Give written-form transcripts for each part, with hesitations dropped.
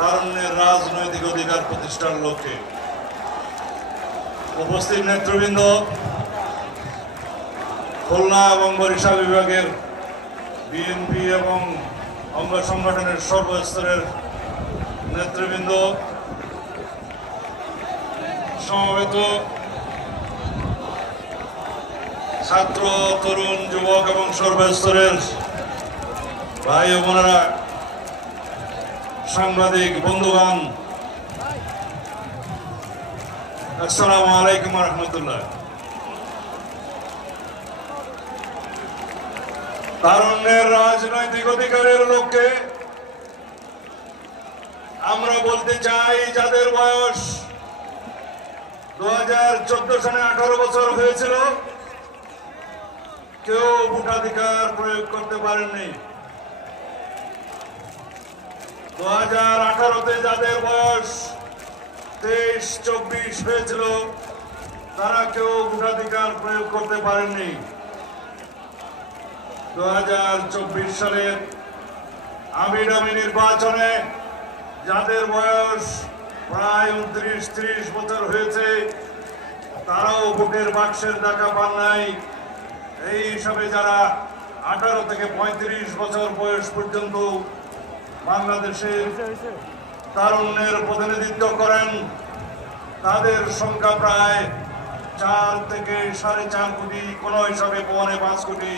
তারুণ্যের রাজনৈতিক অধিকার প্রতিষ্ঠার লক্ষ্যে উপস্থিত নেতৃবৃন্দ, খুলনা এবং বরিশাল বিভাগের বিএনপি এবং অঙ্গ সংগঠনের সর্বস্তরের নেতৃবৃন্দ, সমবেত ছাত্র, তরুণ, যুবক এবং সর্বস্তরের ভাই ও বোনেরা, সাংবাদিক বন্ধুগণ, আসসালামু আলাইকুম ওয়া রাহমাতুল্লাহ। তারুণ্যের রাজনৈতিক অধিকারের লক্ষ্যে আমরা বলতে চাই, যাদের বয়স 2014 সালে 18 বছর হয়েছিল, কেউ ভোটাধিকার প্রয়োগ করতে পারেননি। 2018-তে যাদের বয়স 23-24 হয়েছিল, তারা কেউ ভোটাধিকার প্রয়োগ করতে পারেননি। 2024 সালের আমিডামি নির্বাচনে যাদের বয়স প্রায় 29-30 বছর হয়েছে, তারাও ভোটের বাক্সের দেখা পান নাই। এই হিসাবে যারা 18 থেকে 35 বছর বয়স পর্যন্ত বাংলাদেশের তারুণ্যের প্রতিনিধিত্ব করেন, তাদের সংখ্যা প্রায় 4 থেকে 4.5 কোটি, কোন হিসাবে 5 কোটি।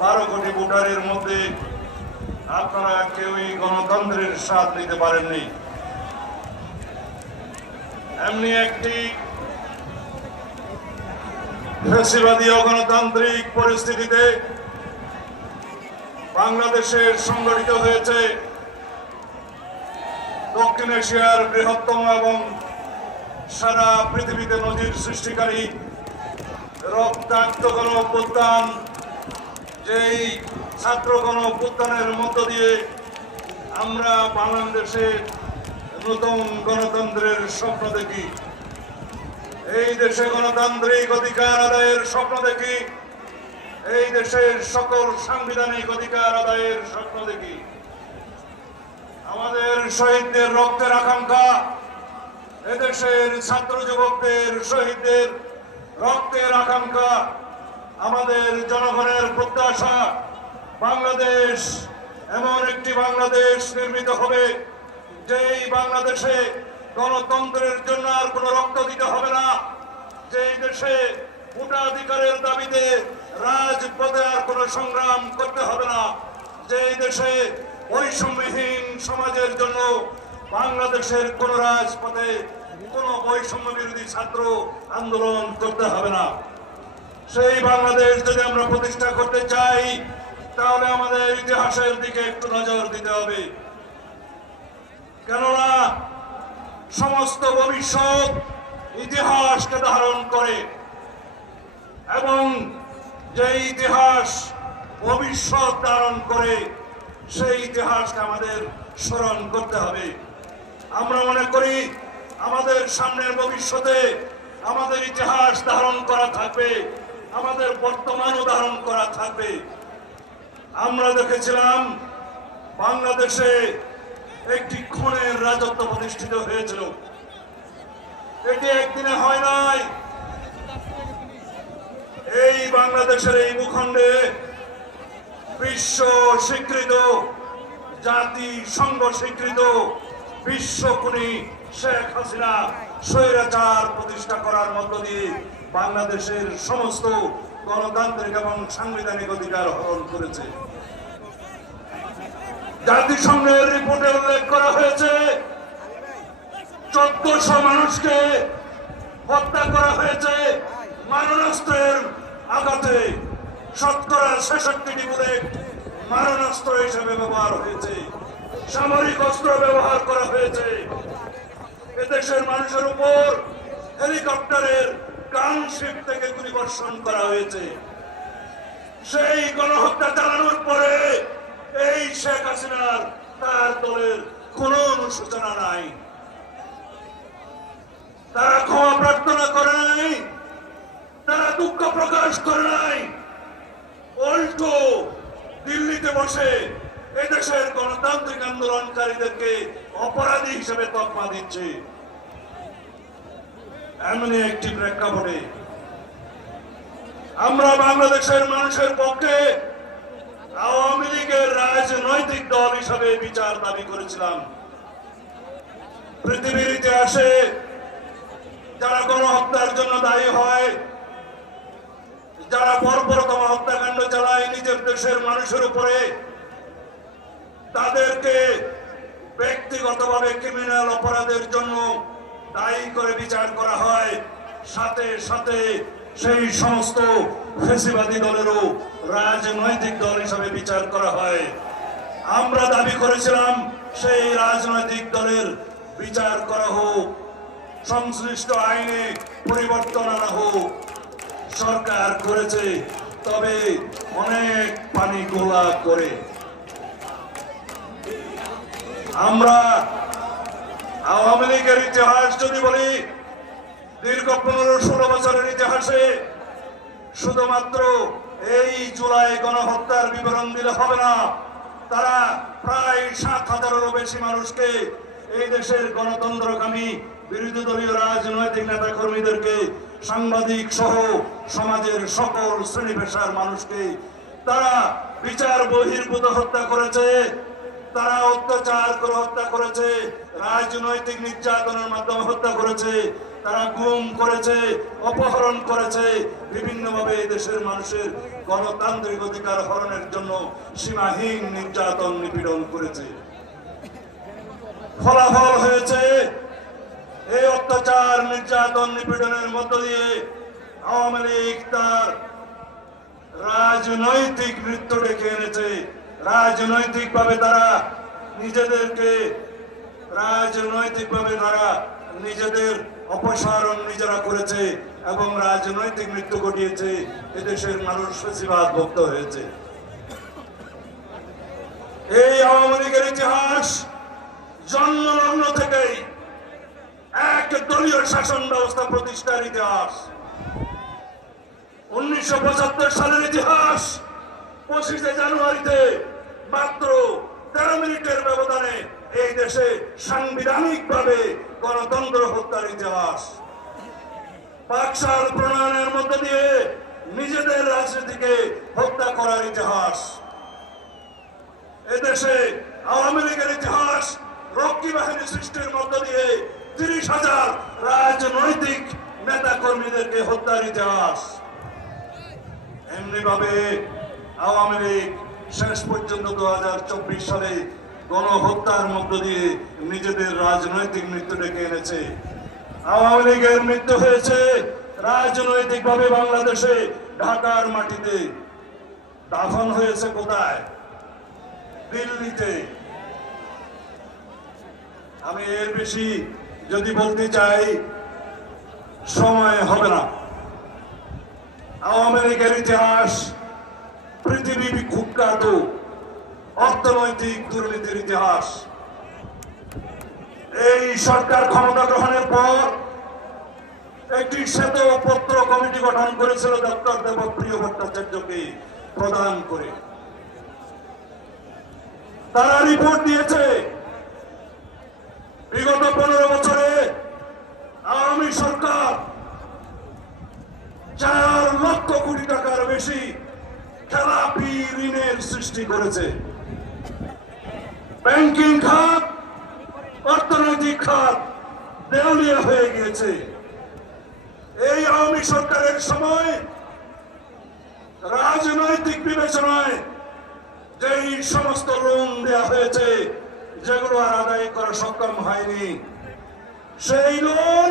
12 কোটি ভোটারের মধ্যে আপনারা কেউই গণতন্ত্রের স্বাদ নিতে পারেননি। এমনি একটি ফ্যাসিবাদী অগণতান্ত্রিক পরিস্থিতিতে বাংলাদেশে সংগঠিত হয়েছে দক্ষিণ এশিয়ার বৃহত্তম এবং সারা পৃথিবীতে নজির সৃষ্টিকারী রক্তাক্ত গণঅভ্যুত্থান। যেই ছাত্র গণঅভ্যুত্থানের মধ্য দিয়ে আমরা বাংলাদেশে নতুন গণতন্ত্রের স্বপ্ন দেখি, এই দেশে গণতান্ত্রিক অধিকার আদায়ের স্বপ্ন দেখি, এই দেশের সকল সাংবিধানিক অধিকার আদায়ের স্বপ্ন দেখি। আমাদের শহীদদের রক্তের আকাঙ্ক্ষা, এদেশের ছাত্র যুবকদের শহীদদের রক্তের আকাঙ্ক্ষা, আমাদের জনগণের প্রত্যাশা, বাংলাদেশ এমন একটি বাংলাদেশ নির্মিত হবে যেই বাংলাদেশে গণতন্ত্রের জন্য আর কোনো রক্ত দিতে হবে না, যেই দেশে ভোটাধিকারের দাবিতে রাজপথে আর কোনো সংগ্রাম করতে হবে না, যেই দেশে বৈষম্যহীন সমাজের জন্য বাংলাদেশের কোন রাজপথে কোনো বৈষম্য বিরোধী ছাত্র আন্দোলন করতে হবে না। সেই বাংলাদেশ যদি আমরা প্রতিষ্ঠা করতে চাই, তাহলে আমাদের ইতিহাসের দিকে একটু নজর দিতে হবে। কেননা সমস্ত ভবিষ্যৎ ইতিহাসকে ধারণ করে, এবং যে ইতিহাস ভবিষ্যৎ ধারণ করে, সেই ইতিহাসকে আমাদের স্মরণ করতে হবে। আমরা মনে করি আমাদের সামনের ভবিষ্যতে আমাদের ইতিহাস ধারণ করা থাকবে, আমাদের বর্তমানও ধারণ করা থাকবে। আমরা দেখেছিলাম বাংলাদেশে একটি খুনের রাজত্ব প্রতিষ্ঠিত হয়েছিল। এটি একদিনে হয় নাই। এই বাংলাদেশের এই ভূখণ্ডে বিশ্ব স্বীকৃত, জাতিসংঘ স্বীকৃত বিশ্ব খুনি শেখ হাসিনা স্বৈরাচার প্রতিষ্ঠা করার মধ্য দিয়ে বাংলাদেশের সমস্ত গণতান্ত্রিক এবং সাংবিধানিক অধিকার হরণ করেছে। জাতিসংঘের রিপোর্টে উল্লেখ করা হয়েছে 1400 মানুষকে হত্যা করা হয়েছে মারণাস্ত্রের আঘাতে। 66টি বুলেট মারণাস্ত্র হিসেবে ব্যবহার হয়েছে, সামরিক অস্ত্র ব্যবহার করা হয়েছে। এদেশের মানুষের উপর হেলিকপ্টারের গানশিপ থেকে গুলিবর্ষণ করা হয়েছে। সেই গণহত্যা চালানোর পরে এই শেখ হাসিনার তার দলের কোন অনুশোচনা নাই, তারা ক্ষমা প্রার্থনা করে নাই, তারা দুঃখ প্রকাশ করে নাই। উল্টো দিল্লিতে বসে এদেশের গণতান্ত্রিক আন্দোলন আন্দোলনকারীদেরকে অপরাধী হিসেবে তকমা দিচ্ছে। এমনি একটি প্রেক্ষাপটে আমরা বাংলাদেশের মানুষের পক্ষে আওয়ামী লীগের রাজনৈতিক দল হিসাবে বিচার দাবি করেছিলাম। পৃথিবীর ইতিহাসে যারা গণহত্যার জন্য দায়ী হয়, যারা বর্বরতম হত্যাকাণ্ড চালায় নিজের দেশের মানুষের উপরে, তাদেরকে ব্যক্তিগতভাবে ক্রিমিনাল অপরাধের জন্য দায়ী করে বিচার করা হয়। সাথে সাথে সেই সমস্ত ফ্যাসিবাদী দলেরও রাজনৈতিক দল হিসাবে বিচার করা হয়। আমরা দাবি করেছিলাম সেই রাজনৈতিক দলের বিচার করা হোক, সংশ্লিষ্ট আইনে পরিবর্তন আনা হোক। সরকার করেছে, তবে অনেক পানি গোলা করে। আমরা আওয়ামী লীগের ইতিহাস যদি বলি, দীর্ঘ 15-16 বছরের ইতিহাসে শুধুমাত্র এই জুলাই গণহত্যার বিবরণ দিলে হবে না। তারা প্রায় 7,000-এরও বেশি মানুষকে, এই দেশের গণতন্ত্রকামী বিরোধী দলীয় রাজনৈতিক নেতা কর্মীদেরকে, সাংবাদিক সহ সমাজের সকল শ্রেণী পেশার মানুষকে তারা বিচার বহির্ভূত হত্যা করেছে। তারা অত্যাচার করে হত্যা করেছে, রাজনৈতিক নির্যাতনের মাধ্যমে হত্যা করেছে, তারা গুম করেছে, অপহরণ করেছে, বিভিন্নভাবে দেশের মানুষের গণতান্ত্রিক অধিকার হরণের জন্য সীমাহীন নির্যাতন নিপীড়ন করেছে। ফলাফল হয়েছে এই অত্যাচার নির্যাতন নিপীড়নের মধ্য দিয়ে আওয়ামী লীগ তার রাজনৈতিক মৃত্যু ডেকে এনেছে। রাজনৈতিকভাবে তারা নিজেদের অপসারণ নিজেরা করেছে এবং রাজনৈতিক মৃত্যু ঘটিয়েছে। এদেশের মানুষ ফ্যাসিবাদ ভুক্ত হয়েছে। এই আওয়ামী লীগের ইতিহাস জন্মলগ্ন থেকেই এক দলীয় শাসন ব্যবস্থা প্রতিষ্ঠার ইতিহাস। 1975 সালের ইতিহাস 25শে জানুয়ারিতে মাত্র 13 মিনিটের ব্যবধানে এই দেশে সাংবিধানিক ভাবে গণতন্ত্র হত্যার ইতিহাস। বাকশাল প্রণয়নের মধ্য দিয়ে নিজেদের রাজনীতিকে হত্যা করার ইতিহাস। এদেশে আওয়ামী লীগের ইতিহাস রক্ষী বাহিনী সৃষ্টির মধ্য দিয়ে 30,000 রাজনৈতিক নেতা কর্মীদেরকে হত্যার ইতিহাস। এমনি ভাবে আওয়ামী লীগ শেষ পর্যন্ত 2024 সালে গণহত্যার মধ্য দিয়ে নিজেদের রাজনৈতিক মৃত্যু ডেকে এনেছে। আওয়ামী লীগের মৃত্যু হয়েছে রাজনৈতিক ভাবে বাংলাদেশে, ঢাকার মাটিতে। দাফন হয়েছে কোথায়? দিল্লিতে। আমি এর বেশি যদি বলতে চাই সময় হবে না। আওয়ামী লীগের ইতিহাস পৃথিবী বিখ্যাত অর্থনৈতিক দুর্নীতির ইতিহাস। এই সরকার ক্ষমতা গ্রহণের পর একটি শ্বেতপত্র কমিটি গঠন করেছিল ডক্টর দেবপ্রিয় ভট্টাচার্যকে প্রদান করে। তারা রিপোর্ট দিয়েছে বিগত 15 বছরে আওয়ামী সরকার 4 লক্ষ কোটি টাকার বেশি খেলাপি ঋণের সৃষ্টি করেছে। ব্যাংকিং খাত, অর্থনৈতিক খাত দেউলিয়া হয়ে গিয়েছে। এই আওয়ামী সরকারের সময় রাজনৈতিক বিবেচনায় যেই সমস্ত লোন দেওয়া হয়েছে, যেগুলো আর আদায় করা সক্ষম হয়নি, সেই লোন,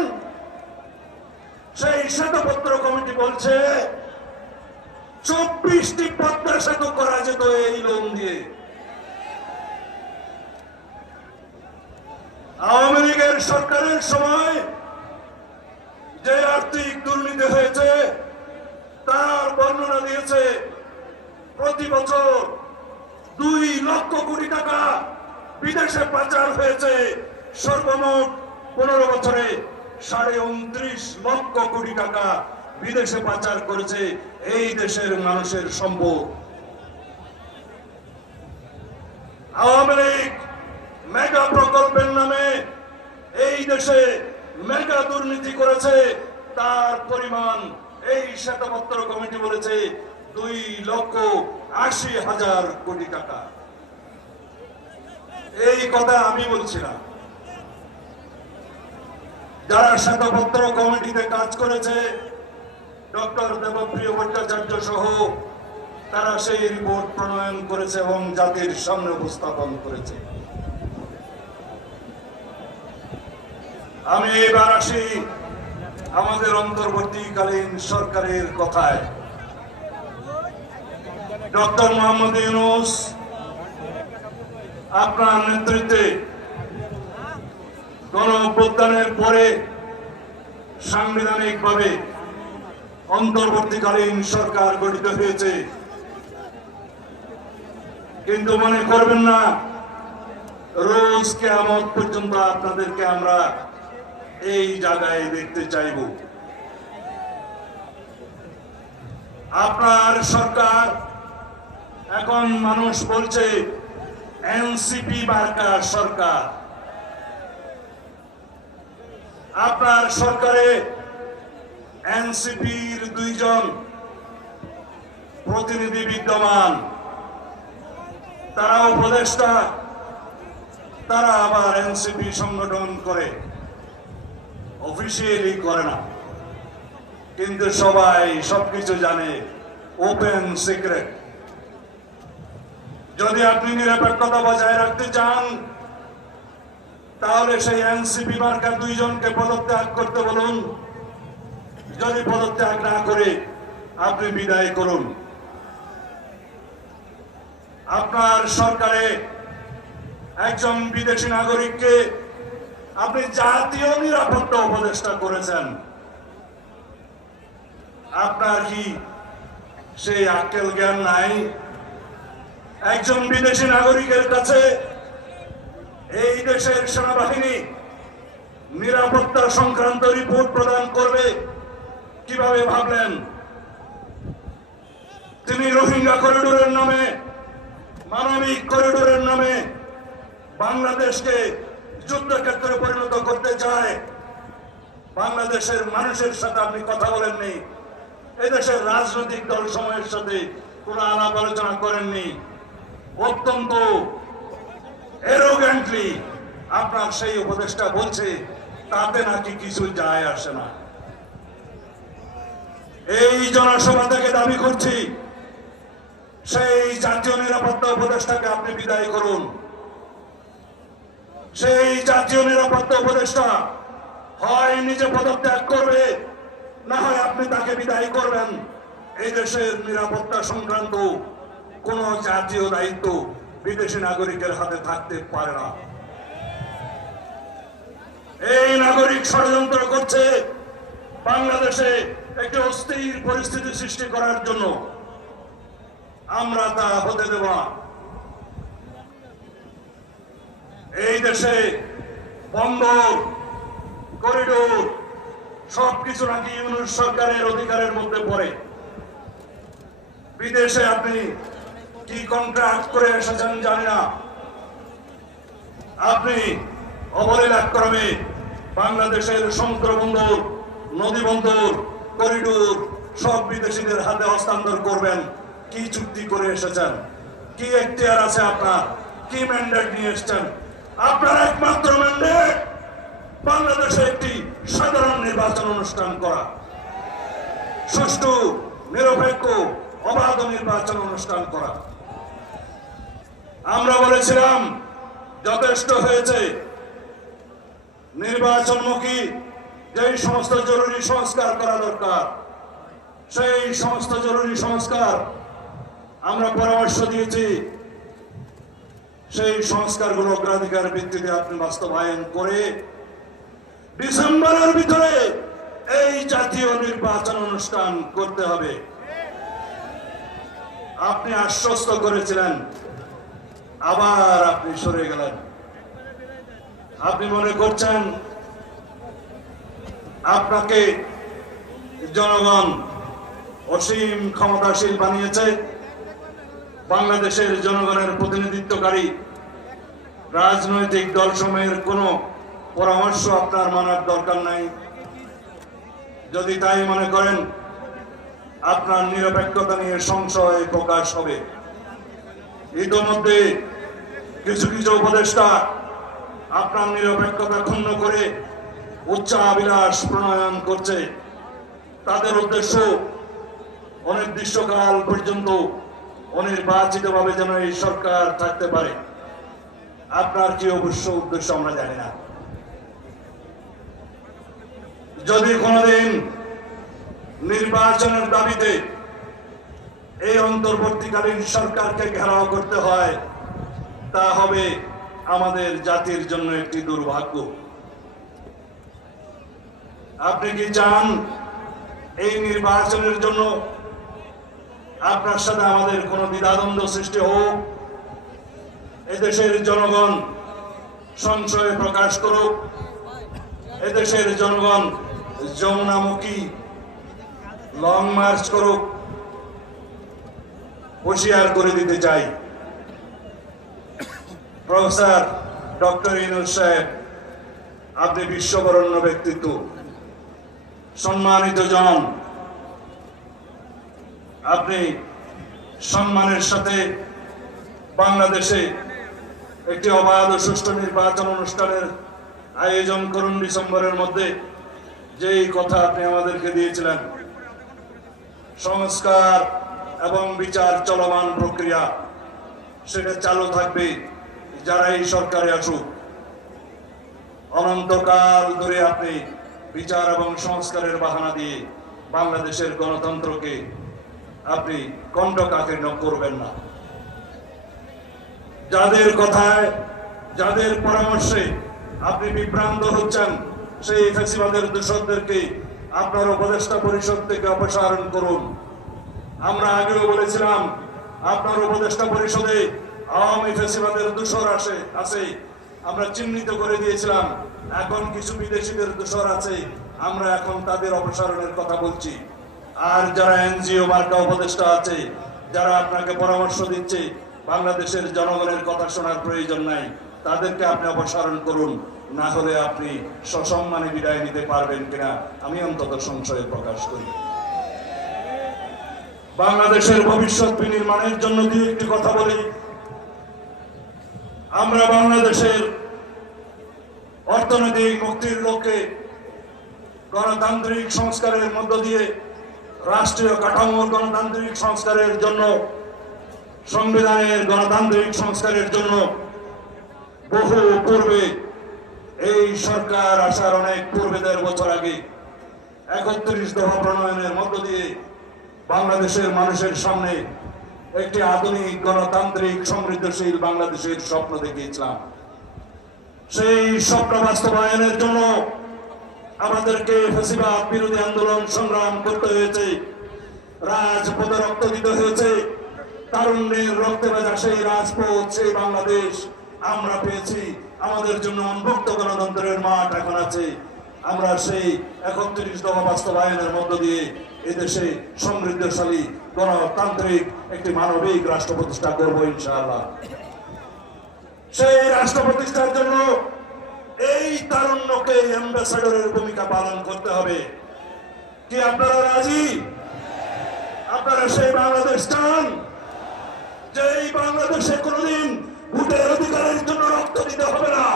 সেই শ্বেতপত্র কমিটি বলছে 24টি পদ্মা সেতু করা যেত এই লোন দিয়ে। আওয়ামী লীগের সরকারের সময় যে আর্থিক দুর্নীতি হয়েছে তার বর্ণনা দিয়েছে প্রতি বছর 2 লক্ষ কোটি টাকা বিদেশে পাচার হয়েছে। সর্বমোট 15 বছরে 29.5 লক্ষ কোটি টাকা বিদেশে পাচার করেছে এই দেশের মানুষের সম্পদ। আওয়ামী লীগ দেশে মেগা দুর্নীতি করেছে তার পরিমাণ এই শ্বেতপত্র কমিটি বলেছে 2,80,000 কোটি টাকা। এই কথা আমি বলছি না, যারা শ্বেতপত্র কমিটিতে কাজ করেছে ডক্টর দেবপ্রিয় ভট্টাচার্য সহ তারা সেই রিপোর্ট প্রণয়ন করেছে এবং জাতির সামনে উপস্থাপন করেছে। আমি এবার আসি আমাদের অন্তর্বর্তীকালীন সরকারের কথায়। ডক্টর মোহাম্মদ ইউনূস আপনার নেতৃত্বে গণঅভ্যুত্থানের পরে সাংবিধানিকভাবে অন্তর্বর্তীকালীন সরকার গঠিত হয়েছে, কিন্তু মনে করবেন না রোজ কিয়ামত পর্যন্ত আপনাদেরকে আমরা এই জায়গায় দেখতে চাইব। আপনার সরকার এখন মানুষ বলছে এনসিপি মার্কা সরকার। আপনার সরকারে এনসিপির 2 জন প্রতিনিধি বিদ্যমান, তারা উপদেষ্টা, তারা আবার এনসিপি সংগঠন করে, অফিসিয়ালি করে না, কিন্তু সবাই সবকিছু জানে, ওপেন সিক্রেট। যদি আপনি নিরপেক্ষতা বজায় রাখতে চান তাহলে সেই এনসিপি মার্কা 2 জনকে পদত্যাগ করতে বলুন। যদি পদত্যাগ না করে আপনি বিদায় করুন। আপনার সরকারে একজন বিদেশি নাগরিককে আপনি জাতীয় নিরাপত্তা উপদেষ্টা করেছেন। আপনার কি সেই আক্কেল জ্ঞান নাই? একজন বিদেশি নাগরিকের কাছে এই দেশের সেনাবাহিনী নিরাপত্তা সংক্রান্ত রিপোর্ট প্রদান করবে কিভাবে ভাবলেন? তিনি রোহিঙ্গা করিডোরের নামে, মানবিক করিডোরের নামে বাংলাদেশকে যুদ্ধক্ষেত্রে পরিণত করতে চায়। বাংলাদেশের মানুষের সাথে আপনি কথা বলেননি, এদেশের রাজনৈতিক দল সময়ের সাথে কোন আলাপ আলোচনা করেননি। অত্যন্ত এরোগ্যান্টলি আপনার সেই উপদেষ্টা বলছে তাতে নাকি কিছু যায় আসে না। এই জনসভা থেকে দাবি করছি সেই জাতীয় নিরাপত্তা উপদেষ্টাকে আপনি বিদায় করুন। সেই জাতীয় নিরাপত্তা উপদেষ্টা হয় নিজে পদত্যাগ করবে, না হয় আপনি তাকে বিদায় করবেন। এই দেশের নিরাপত্তা সংক্রান্ত কোন জাতীয় দায়িত্ব বিদেশি নাগরিকের হাতে থাকতে পারে না। এই নাগরিক ষড়যন্ত্র করছে বাংলাদেশে একটি অস্থির পরিস্থিতি সৃষ্টি করার জন্য। আমরা তা হতে দেব না। এই দেশে বন্দর, করিডোর সবকিছু নাকি ইউনূস সরকারের অধিকারের মধ্যে পড়ে। বিদেশে আপনি কি কন্ট্রাক্ট করে এসেছেন জানি না, আপনি অবলীলাক্রমে বাংলাদেশের সমুদ্র বন্দর, নদী বন্দর, করিডোর সব বিদেশিদের হাতে হস্তান্তর করবেন। কি চুক্তি করে এসেছেন? কি এখতিয়ার আছে আপনার? কি ম্যান্ডেট নিয়ে এসেছেন? আপনার একমাত্র ম্যান্ডেট বাংলাদেশে একটি সাধারণ নির্বাচন অনুষ্ঠান করা, সুষ্ঠু, নিরপেক্ষ, অবাধ নির্বাচন অনুষ্ঠান করা। আমরা বলেছিলাম যথেষ্ট হয়েছে। নির্বাচনমুখী যেই সমস্ত জরুরি সংস্কার করা দরকার সেই সমস্ত জরুরি সংস্কার আমরা পরামর্শ দিয়েছি। সেই সংস্কারগুলো অগ্রাধিকার ভিত্তিতে আপনি বাস্তবায়ন করে ডিসেম্বরের ভিতরে এই জাতীয় নির্বাচন অনুষ্ঠান করতে হবে। আপনি আশ্বস্ত করেছিলেন, আবার আপনি সরে গেলেন। আপনি মনে করছেন আপনাকে জনগণ অসীম ক্ষমতাশীল বানিয়েছে। বাংলাদেশের জনগণের প্রতিনিধিত্বকারী রাজনৈতিক দলসমূহের কোনো পরামর্শ আপনার মানার দরকার নাই। যদি তাই মনে করেন, আপনার নিরপেক্ষতা নিয়ে সংশয় প্রকাশ হবে। ইতোমধ্যে কিছু কিছু উপদেষ্টা আপনার নিরপেক্ষতা ক্ষুণ্ণ করে উচ্চাভিলাষ প্রণয়ন করছে। তাদের উদ্দেশ্য অনির্দিষ্টকাল পর্যন্ত অনির্বাচিতভাবে যেন এই সরকার থাকতে পারে। আপনার কি অবশ্য উদ্দেশ্য আমরা জানি না। যদি কোনদিন নির্বাচনের দাবিতে এই অন্তর্বর্তীকালীন সরকারকে ঘেরাও করতে হয়, তা হবে আমাদের জাতির জন্য একটি দুর্ভাগ্য। আপনি কি চান এই নির্বাচনের জন্য আপনার সাথে আমাদের কোনো দ্বিধাদ্বন্দ্ব সৃষ্টি হোক? এদেশের জনগণ সংশয় প্রকাশ করুক, এদেশের জনগণ যমুনামুখী লং মার্চ করুক, হুঁশিয়ার করে দিতে চাই। প্রফেসর ডক্টর ইউনূস সাহেব, আপনি বিশ্ববরণ্য ব্যক্তিত্ব, সম্মানিত জন। আপনি সম্মানের সাথে বাংলাদেশে একটি অবাধ ও সুষ্ঠু নির্বাচন অনুষ্ঠানের আয়োজন করুন ডিসেম্বরের মধ্যে। যেই কথা আপনি আমাদেরকে দিয়েছিলেন, সংস্কার এবং বিচার চলমান প্রক্রিয়া, সেটা চালু থাকবে যারা এই সরকারে আসুক। অনন্তকাল ধরে আপনি বিচার এবং সংস্কারের বাহানা দিয়ে বাংলাদেশের গণতন্ত্রকে আপনি কণ্ঠকাঠিন্য করবেন না। যাদের কথায়, যাদের পরামর্শে আপনি বিভ্রান্ত হচ্ছেন, সেই ফ্যাসিবাদের দূষকদেরকে আপনার উপদেষ্টা পরিষদ থেকে অপসারণ করুন। আমরা আগেও বলেছিলাম, আপনার উপদেষ্টা পরিষদে আওয়ামী ফ্যাসিবাদের দূষর আছে, আমরা চিহ্নিত করে দিয়েছিলাম। এখন কিছু বিদেশিদের দূষর আছে, আমরা এখন তাদের অপসারণের কথা বলছি। আর যারা এনজিও মার্কা উপদেষ্টা আছে, যারা আপনাকে পরামর্শ দিচ্ছে, বাংলাদেশের জনগণের কথা শোনার প্রয়োজন নাই, তাদেরকে আপনি অপসারণ করুন। না হলে আপনি সসম্মানে বিদায় নিতে পারবেন কিনা আমি অন্তত সংশয় প্রকাশ করি। বাংলাদেশের ভবিষ্যৎ বিনির্মাণের জন্য দিয়ে একটি কথা বলি। আমরা বাংলাদেশের অর্থনৈতিক মুক্তির লক্ষ্যে গণতান্ত্রিক সংস্কারের মধ্য দিয়ে, রাষ্ট্রীয় কাঠামোর গণতান্ত্রিক সংস্কারের জন্য, সংবিধানের গণতান্ত্রিক সংস্কারের জন্য বহু পূর্বে, এই সরকার আসার অনেক পূর্বে ১.৫ বছর আগে ৩১ দফা প্রণয়নের মধ্য দিয়ে বাংলাদেশের মানুষের সামনে একটি আধুনিক গণতান্ত্রিক সমৃদ্ধশীল বাংলাদেশের স্বপ্ন দেখিয়েছিলাম। সেই স্বপ্ন বাস্তবায়নের জন্য আমাদেরকে ফ্যাসিবাদ বিরোধী আন্দোলন সংগ্রাম করতে হয়েছে, রাজপথে রক্ত দিতে হয়েছে। তারুণ্যের রক্তে ভেজা সেই রাজপথ, সেই বাংলাদেশ আমরা পেয়েছি। আমাদের জন্য উন্মুক্ত গণতন্ত্রের মাঠ এখন আছে। আমরা সেই ৩১ দফা বাস্তবায়নের মধ্য দিয়ে এদেশে সমৃদ্ধশালী গণতান্ত্রিক একটি মানবিক রাষ্ট্র প্রতিষ্ঠা করবো ইনশাআল্লাহ। সেই রাষ্ট্র প্রতিষ্ঠার জন্য এই তারুণ্যকে অ্যাম্বাসেডরের ভূমিকা পালন করতে হবে। কি আপনারা রাজি? আপনারা সেই বাংলাদেশ চান, যেই বাংলাদেশে কোনোদিন ভোটের অধিকারের জন্য রক্ত দিতে হবে না,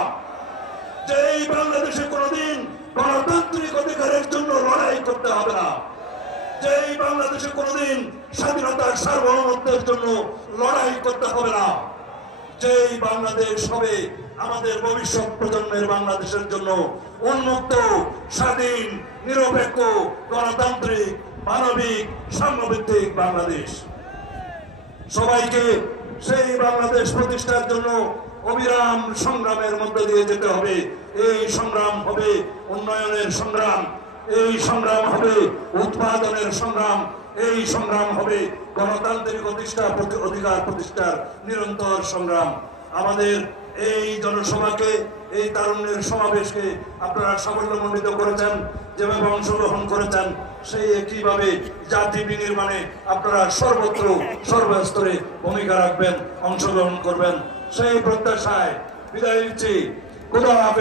যেই বাংলাদেশে কোনোদিন গণতান্ত্রিক অধিকারের জন্য লড়াই করতে হবে না, যেই বাংলাদেশে কোনোদিন স্বাধীনতার সার্বভৌমত্বের জন্য লড়াই করতে হবে না, যেই বাংলাদেশ হবে আমাদের ভবিষ্যৎ প্রজন্মের বাংলাদেশের জন্য উন্মুক্ত, স্বাধীন, নিরপেক্ষ, গণতান্ত্রিক, মানবিক, সাম্যভিত্তিক বাংলাদেশ। সবাইকে সেই বাংলাদেশ প্রতিষ্ঠার জন্য অবিরাম সংগ্রামের মধ্য দিয়ে যেতে হবে। এই সংগ্রাম হবে উন্নয়নের সংগ্রাম, এই সংগ্রাম হবে উৎপাদনের সংগ্রাম, এই সংগ্রাম হবে গণতান্ত্রিক অধিকার প্রতিষ্ঠার নিরন্তর সংগ্রাম। আমাদের এই জনসভাকে, এই তারুণ্যের সমাবেশকে আপনারা সাফল্যমণ্ডিত করেছেন, যেভাবে অংশগ্রহণ করেছেন, সেই একইভাবে জাতি বিনির্মাণে আপনারা সর্বত্র সর্বস্তরে ভূমিকা রাখবেন, অংশগ্রহণ করবেন, সেই প্রত্যাশায় বিদায় নিচ্ছি। খোদা হাফেজ।